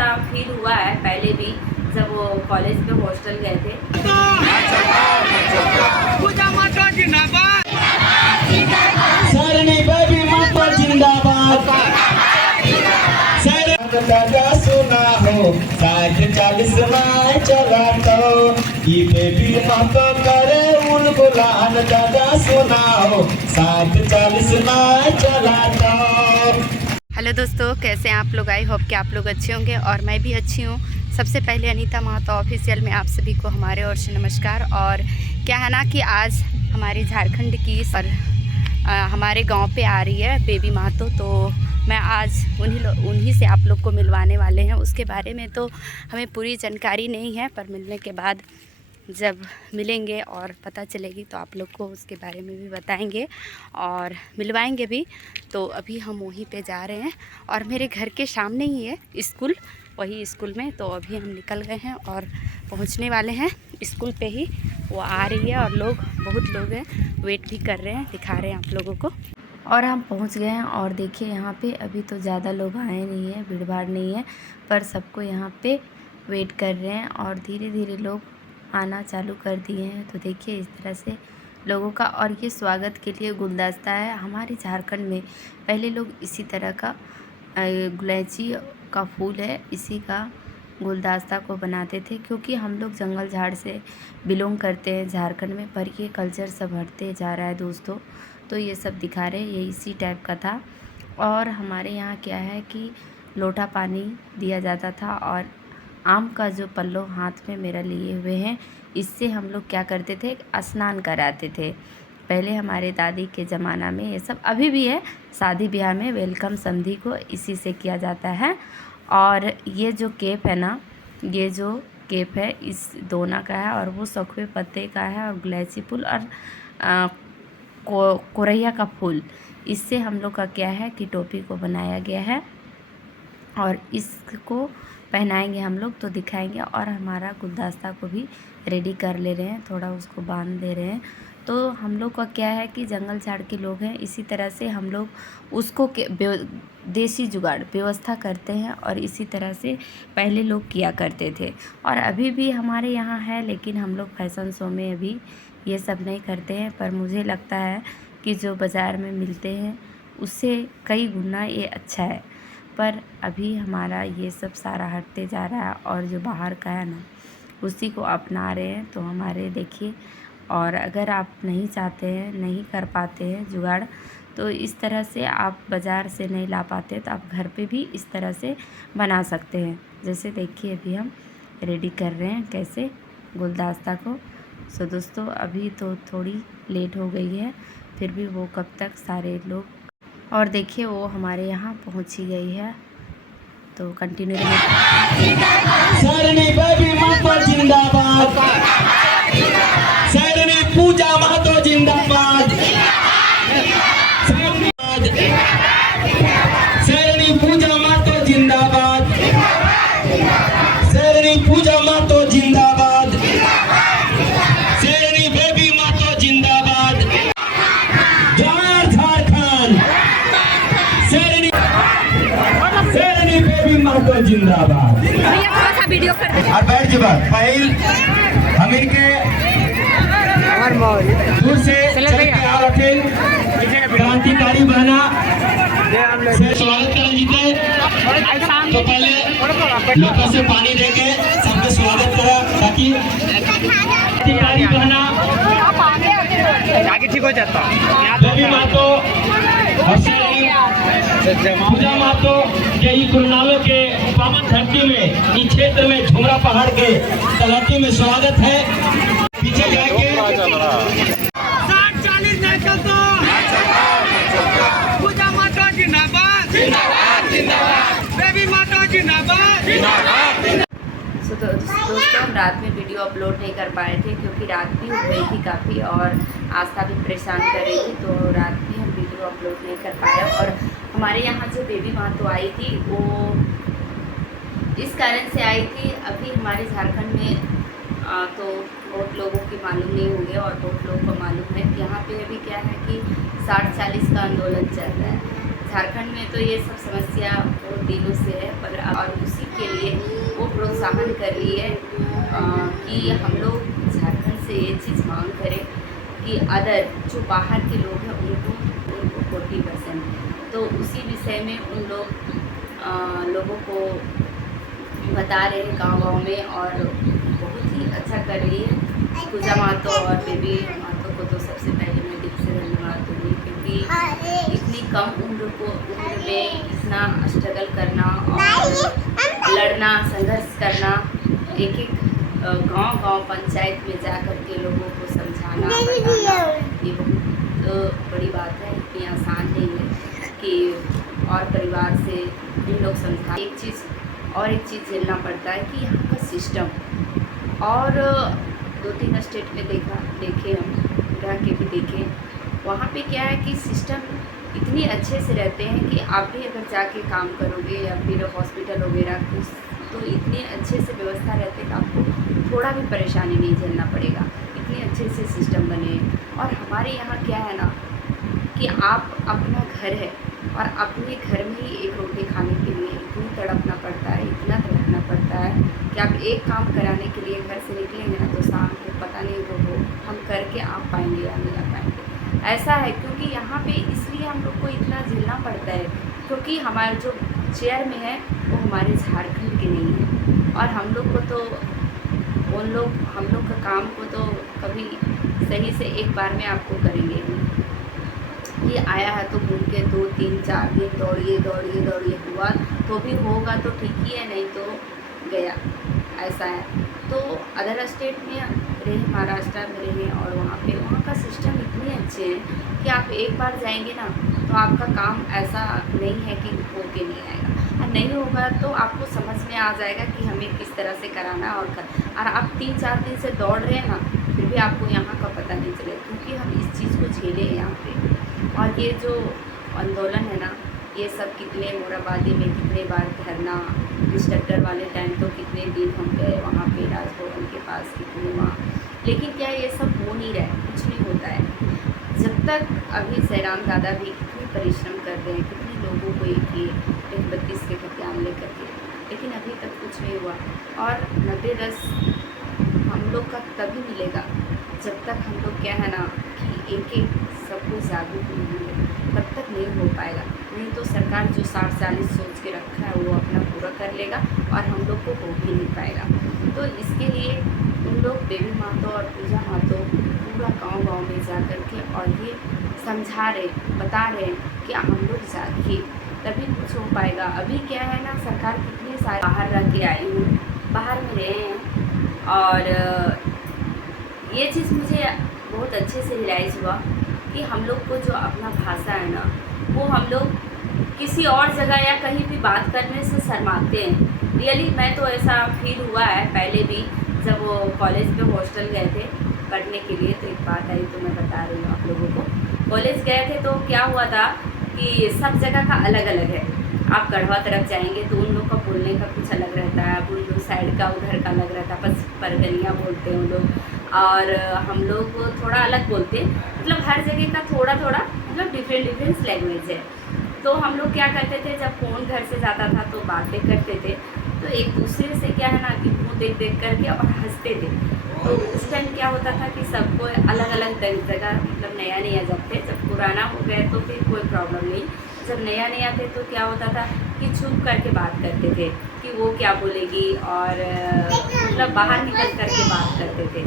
सा फील हुआ है पहले भी जब वो कॉलेज में हॉस्टल गए थे। सुना हो 40 माह चला तो ये बेबी मातो करे उलगुलान दादा सुना हो 40 माह चला तो। हेलो दोस्तों, कैसे हैं आप लोग? आई होप कि आप लोग अच्छे होंगे और मैं भी अच्छी हूँ। सबसे पहले अनीता महतो ऑफिशियल में आप सभी को हमारे ओर से नमस्कार। और क्या है ना कि आज हमारी झारखंड की हमारे गांव पे आ रही है बेबी महतो, तो मैं आज उन्हीं से आप लोग को मिलवाने वाले हैं। उसके बारे में तो हमें पूरी जानकारी नहीं है, पर मिलने के बाद जब मिलेंगे और पता चलेगी तो आप लोग को उसके बारे में भी बताएंगे और मिलवाएंगे भी। तो अभी हम वहीं पे जा रहे हैं और मेरे घर के सामने ही है स्कूल, वही स्कूल में। तो अभी हम निकल गए हैं और पहुंचने वाले हैं स्कूल पे ही। वो आ रही है और बहुत लोग हैं, वेट भी कर रहे हैं, दिखा रहे हैं आप लोगों को। और हम पहुंच गए हैं और देखिए यहाँ पे अभी तो ज़्यादा लोग आए नहीं हैं, भीड़ भाड़ नहीं है, पर सबको यहाँ पे वेट कर रहे हैं और धीरे धीरे लोग आना चालू कर दिए हैं। तो देखिए इस तरह से लोगों का, और ये स्वागत के लिए गुलदस्ता है। हमारे झारखंड में पहले लोग इसी तरह का गुलैची का फूल है, इसी का गुलदस्ता को बनाते थे, क्योंकि हम लोग जंगल झाड़ से बिलोंग करते हैं झारखंड में। पर ये कल्चर सब हटते जा रहा है दोस्तों, तो ये सब दिखा रहे हैं, ये इसी टाइप का था। और हमारे यहाँ क्या है कि लोटा पानी दिया जाता था और आम का जो पल्लो हाथ में मेरा लिए हुए हैं, इससे हम लोग क्या करते थे, स्नान कराते थे। पहले हमारे दादी के ज़माना में ये सब अभी भी है, शादी ब्याह में वेलकम समधी को इसी से किया जाता है। और ये जो केप है ना, ये जो केप है इस दोना का है और वो सखुए पत्ते का है और गुलैची फूल और कोरैया का फूल, इससे हम लोग का क्या है कि टोपी को बनाया गया है और इसको पहनाएंगे हम लोग तो दिखाएंगे। और हमारा गुलदस्ता को भी रेडी कर ले रहे हैं, थोड़ा उसको बांध दे रहे हैं। तो हम लोग का क्या है कि जंगल झाड़ के लोग हैं, इसी तरह से हम लोग उसको देसी जुगाड़ व्यवस्था करते हैं और इसी तरह से पहले लोग किया करते थे और अभी भी हमारे यहाँ है। लेकिन हम लोग फैशन शो में अभी ये सब नहीं करते हैं, पर मुझे लगता है कि जो बाज़ार में मिलते हैं उससे कई गुना ये अच्छा है। पर अभी हमारा ये सब सारा हटते जा रहा है और जो बाहर का है ना उसी को अपना रहे हैं। तो हमारे देखिए, और अगर आप नहीं चाहते हैं, नहीं कर पाते हैं जुगाड़, तो इस तरह से आप बाज़ार से नहीं ला पाते तो आप घर पे भी इस तरह से बना सकते हैं। जैसे देखिए अभी हम रेडी कर रहे हैं कैसे गुलदस्ता को। सो दोस्तों अभी तो थोड़ी लेट हो गई है, फिर भी वो कब तक सारे लोग, और देखिए वो हमारे यहाँ पहुँच ही गई है। तो कंटिन्यू सरनी बेबी महतो जिंदाबाद, सरनी पूजा महतो जिंदाबाद, सरनी पूजा महतो जिंदाबाद, सरनी पूजा महतो जिंदाबाद, सरनी बेबी महतो जिंदाबाद, झारखंड सरनी बेबी महतो जिंदाबाद। वीडियो कर दे और बैठ जुबा पहल हमीर के दूर से चल के आ रखे क्रांतिकारी बहना से स्वागत करें जीते। तो पहले लोगों से पानी देके सबका स्वागत करा ताकि क्रांतिकारी बहना आगे ठीक हो जाता। बेबी महतो पूजा महतो के ही गुरुनानों के पावन धरती में इस क्षेत्र में झुमरा पहाड़ के तलहटी में स्वागत है। पीछे जाके 40 नहीं चलता। पूजा महतो जिंदाबाद, जिंदाबाद, जिंदाबाद, बेबी महतो जिंदाबाद। दोस्तों हम रात में वीडियो अपलोड नहीं कर पाए थे क्योंकि रात भी हो गई थी काफ़ी और आस्था भी परेशान कर रही थी, तो रात में हम वीडियो अपलोड नहीं कर पाए। और हमारे यहाँ जो बेबी महतो आई थी वो इस कारण से आई थी, अभी हमारे झारखंड में तो बहुत लोगों की मालूम नहीं होंगे और बहुत लोगों को मालूम है कि यहाँ पे अभी क्या है कि 60-40 का आंदोलन चल रहा है झारखंड में। तो ये सब समस्या बहुत दिनों से है, पर और उसी के लिए डिमांड कर ली है कि हम लोग झारखंड से ये चीज़ मांग करें कि अदर जो बाहर के लोग हैं उनको 40%, तो उसी विषय में उन लोगों को बता रहे हैं गांव-गांव में, और बहुत ही अच्छा कर रही है पूजा महतो और बेबी महतो को। तो सबसे पहले मैं दिल से धन्यवाद दूँगी, क्योंकि इतनी कम उम्र में इतना स्ट्रगल करना और लड़ना, संघर्ष करना, एक गांव-गांव पंचायत में जा कर के लोगों को समझाना, बताना, ये बहुत बड़ी बात है। इतनी आसान नहीं है कि और परिवार से इन लोग समझा। एक चीज़ झेलना पड़ता है कि यहाँ का सिस्टम, और 2-3 स्टेट में देखे हम रह के भी देखे, वहाँ पे क्या है कि सिस्टम इतनी अच्छे से रहते हैं कि आप भी अगर जाके काम करोगे या फिर हॉस्पिटल वगैरह कुछ, तो इतने अच्छे से व्यवस्था रहते हैं कि आपको थोड़ा भी परेशानी नहीं झेलना पड़ेगा, इतने अच्छे से सिस्टम बने। और हमारे यहाँ क्या है ना कि आप अपना घर है और अपने घर में ही एक रोटी खाने के लिए इतना तड़पना पड़ता है कि आप एक काम कराने के लिए घर से निकलेंगे ना तो शाम को पता नहीं वो हम करके आ पाएंगे या नहीं आ पाएंगे, ऐसा है। क्योंकि यहाँ पे इसलिए हम लोग को इतना झेलना पड़ता है क्योंकि हमारे जो चेयर में है वो हमारे झारखंड के नहीं है, और हम लोग को तो हम लोग का काम को तो कभी सही से एक बार में आपको करेंगे नहीं। ये आया है तो घूम के 2-3-4 दिन दौड़िए हुआ तो भी होगा तो ठीक ही है, नहीं तो गया, ऐसा है। तो अदर स्टेट में रहे, महाराष्ट्र में रहे, और वहाँ का सिस्टम इतने अच्छे हैं कि आप एक बार जाएंगे ना तो आपका काम ऐसा नहीं है कि हो के नहीं आएगा, और नहीं होगा तो आपको समझ में आ जाएगा कि हमें किस तरह से कराना और आप 3-4 दिन से दौड़ रहे हैं ना, फिर भी आपको यहाँ का पता नहीं चलेगा, क्योंकि हम इस चीज़ को झेले हैं यहाँ पे। और ये जो आंदोलन है ना, ये सब कितने मोराबादी में कितने बार धरना, इंस्ट्रक्टर वाले टाइम तो कितने दिन हम गए वहाँ पे राजभवन के पास, कितने माह, लेकिन क्या ये सब हो नहीं रहा है, कुछ नहीं होता है। जब तक अभी सैराम दादा भी कितने परिश्रम कर रहे हैं, कितने लोगों को एक 32 के खतियान लेकर के, लेकिन अभी तक कुछ नहीं हुआ। और 90-10 हम लोग का तभी मिलेगा जब तक हम लोग क्या है ना कि एक सबको जागरूक नहीं होंगे, तब तक नहीं हो पाएगा। नहीं तो सरकार जो 60-40 सोच के रखा है वो अपना पूरा कर लेगा और हम लोग को हो भी नहीं पाएगा। तो इसके लिए उन लोग बेबी महतो और पूजा महतो पूरा गांव-गांव में जा कर के और ये समझा रहे, बता रहे कि हम लोग जागिए, तभी कुछ हो पाएगा। अभी क्या है ना, सरकार कितने सारे बाहर रह के आई हूँ, बाहर में रहे हैं, और ये चीज़ मुझे बहुत अच्छे से रियलाइज़ हुआ कि हम लोग को जो अपना भाषा है ना, वो हम लोग किसी और जगह या कहीं भी बात करने से शर्माते हैं। रियली मैं तो ऐसा फील हुआ है पहले भी, जब वो कॉलेज में हॉस्टल गए थे पढ़ने के लिए, तो एक बात आई तो मैं बता रही हूँ आप लोगों को। कॉलेज गए थे तो क्या हुआ था कि सब जगह का अलग अलग है। आप गढ़वा तरफ जाएंगे तो उन लोग का बोलने का कुछ अलग रहता है, उन लोग साइड का उधर का अलग रहता है, बस परगनिया बोलते हैं उन लोग, और हम लोग थोड़ा अलग बोलते हैं। मतलब हर जगह का थोड़ा मतलब डिफरेंट लैंग्वेज है। तो हम लोग क्या करते थे, जब फ़ोन घर से जाता था तो बातें करते थे, तो एक दूसरे से क्या है ना कि मुँह देख करके और हंसते थे। तो उस टाइम क्या होता था कि सबको अलग अलग जगह, मतलब नया जब थे, जब पुराना हो गए तो फिर कोई प्रॉब्लम नहीं, जब नया थे तो क्या होता था कि छुप करके बात करते थे कि वो क्या बोलेगी, और मतलब बाहर निकल करके बात करते थे,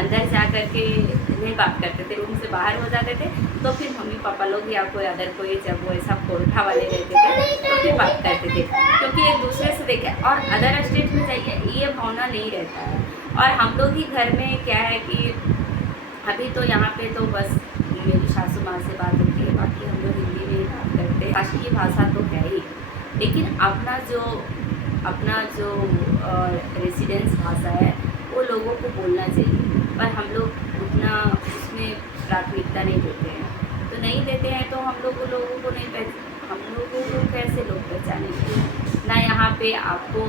अंदर जा करके नहीं बात करते थे, रूम से बाहर हो जाते थे। तो फिर मम्मी पापा लोग या कोई अदर कोई, जब वो ऐसा कोठा वाले रहते थे तो फिर बात करते थे, क्योंकि एक दूसरे से देखे। और अदर स्टेट में जाइए ये भावना नहीं रहता है। और हम लोग ही घर में क्या है कि अभी तो यहाँ पे तो बस मेरी सासू माँ से बात होती है, बाकी हम लोग हिंदी में ही बात करते हैं। राष्ट्रीय भाषा तो है ही, लेकिन अपना जो रेसिडेंस भाषा है वो लोगों को बोलना चाहिए, पर हम लोग उतना उसमें प्राथमिकता नहीं देते हैं। तो नहीं देते हैं तो हम लोगों को नहीं हम लोगों को कैसे लोग पहचानेंगे ना। यहाँ पे आपको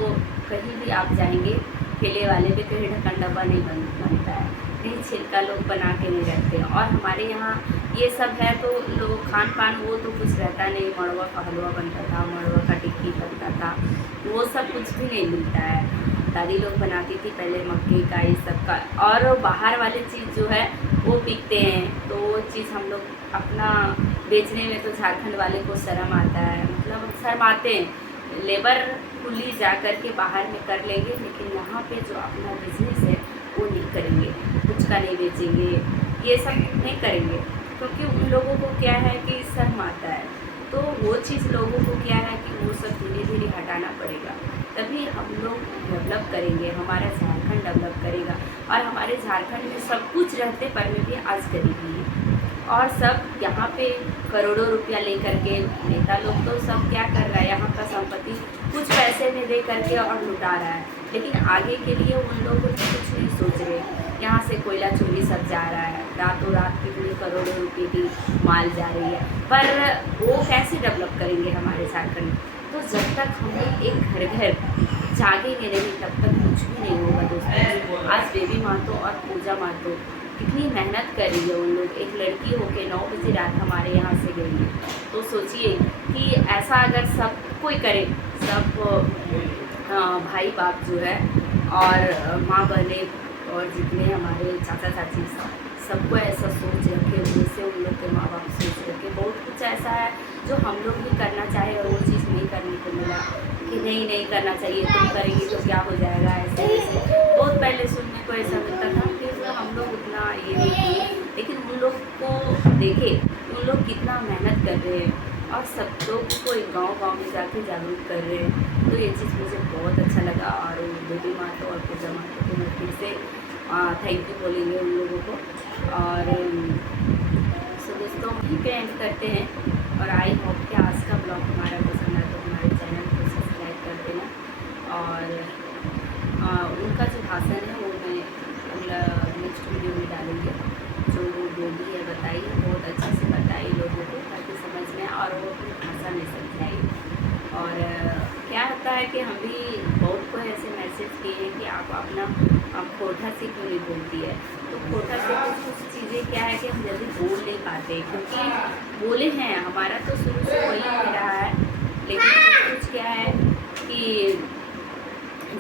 कहीं भी आप जाएंगे, ठेले वाले पे कहीं ढक्कन डब्बा नहीं बनता है, कहीं छिलका लोग बना के नहीं रखते। और हमारे यहाँ ये सब है तो लोग खान पान वो तो कुछ रहता नहीं, मड़वा का हलवा बनता था, मड़वा का टिक्की बनता था, वो सब कुछ भी नहीं मिलता है। दादी लोग बनाती थी पहले मक्के का ये सब का। और बाहर वाली चीज़ जो है वो बिकते हैं, तो वो चीज़ हम लोग अपना बेचने में तो झारखंड वाले को शर्म आता है, मतलब शर्माते हैं। लेबर कुली जा कर के बाहर में कर लेंगे, लेकिन यहाँ पे जो अपना बिजनेस है वो नहीं करेंगे, कुछ का नहीं बेचेंगे, ये सब नहीं करेंगे, क्योंकि उन लोगों को क्या है कि शर्म आता है। तो वो चीज़ लोगों को क्या है कि वो सब धीरे धीरे हटाना पड़ेगा, तभी हम लोग डेवलप करेंगे, हमारा झारखंड डेवलप करेगा। और हमारे झारखंड में सब कुछ रहते पर में भी आज गरीबी है, और सब यहाँ पे करोड़ों रुपया लेकर के नेता लोग तो सब क्या कर रहा है, यहाँ का संपत्ति कुछ पैसे में दे करके और लुटा रहा है, लेकिन आगे के लिए उन लोगों को कुछ नहीं सोच रहे। यहाँ से कोयला चोरी सब जा रहा है, रातों रात कितने करोड़ों रुपए की माल जा रही है, पर वो कैसे डेवलप करेंगे हमारे झारखंड। तो जब तक हम लोग एक घर घर जागेंगे नहीं, तब तक कुछ भी नहीं होगा दोस्तों। आज बेबी मातो और पूजा मातो कितनी मेहनत कर रही है उन लोग, एक लड़की होके 9 बजे रात हमारे यहाँ से गई है। तो सोचिए कि ऐसा अगर सब कोई करे, सब भाई बाप जो है और माँ बहने और जितने हमारे चाचा चाची सबको ऐसा सोच रखे, जैसे उन लोग के माँ बाप सोच रखे। बहुत कुछ ऐसा है जो हम लोग भी करना चाहे और वो चीज़ नहीं करने को मिला कि नहीं करना चाहिए, तुम करेंगे तो क्या हो जाएगा, ऐसे ऐसे बहुत पहले सुनने को ऐसा मिलता था। फिर हम लोग उतना ये नहीं किए, लेकिन उन लोग को देखे उन लोग कितना मेहनत कर रहे हैं और सब लोग को एक गाँव में जाके जागरूक कर रहे हैं। तो ये चीज़ मुझे बहुत अच्छा लगा, और बेबी माता और पूजा माता को मैं फिर से थैंक यू बोलेंगे उन लोगों को। और सो दोस्तों यहीं पे एंड करते हैं, और आई होप कि आज का ब्लॉग हमारा पसंद आए तो हमारे चैनल को सब्सक्राइब कर देना। और उनका जो भाषण है वो मैं अगला नेक्स्ट वीडियो में डालूँगी, जो वो बोली है बताई, बहुत अच्छे से बताई लोगों को ताकि समझ में, और वो अपनी भाषा में समझाई। और क्या होता है कि हम भी बहुत को ऐसे मैसेज किए हैं कि आप अपना खोटा से क्यों नहीं बोलती है। तो खोटा से कुछ चीज़ें क्या है कि हम जल्दी बोल नहीं पाते, क्योंकि बोले हैं हमारा तो शुरू से वही हो रहा है, लेकिन कुछ क्या है कि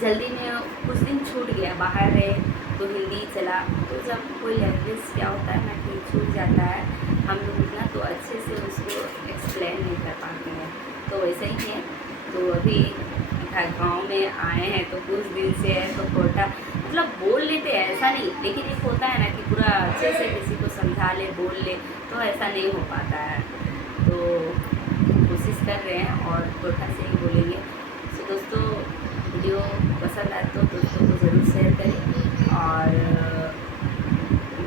जल्दी में कुछ दिन छूट गया, बाहर रहे तो हिंदी चला, तो जब कोई लैंग्वेज क्या होता है ना कि छूट जाता है, हम लोग उतना तो अच्छे से उसको एक्सप्लेन नहीं कर पाते हैं। तो वैसा ही है। तो अभी गाँव में आए हैं तो कुछ दिन से है, तो खोटा मतलब बोल लेते हैं ऐसा नहीं, लेकिन एक होता है ना कि पूरा अच्छे से किसी को समझा ले, बोल ले, तो ऐसा नहीं हो पाता है। तो कोशिश कर रहे हैं और खोटा से ही बोलेंगे। तो दोस्तों वीडियो पसंद आए तो दोस्तों को ज़रूर शेयर करें, और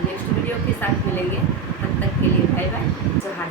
नेक्स्ट वीडियो के साथ मिलेंगे। तब तक के लिए बाय बाय, जोहार।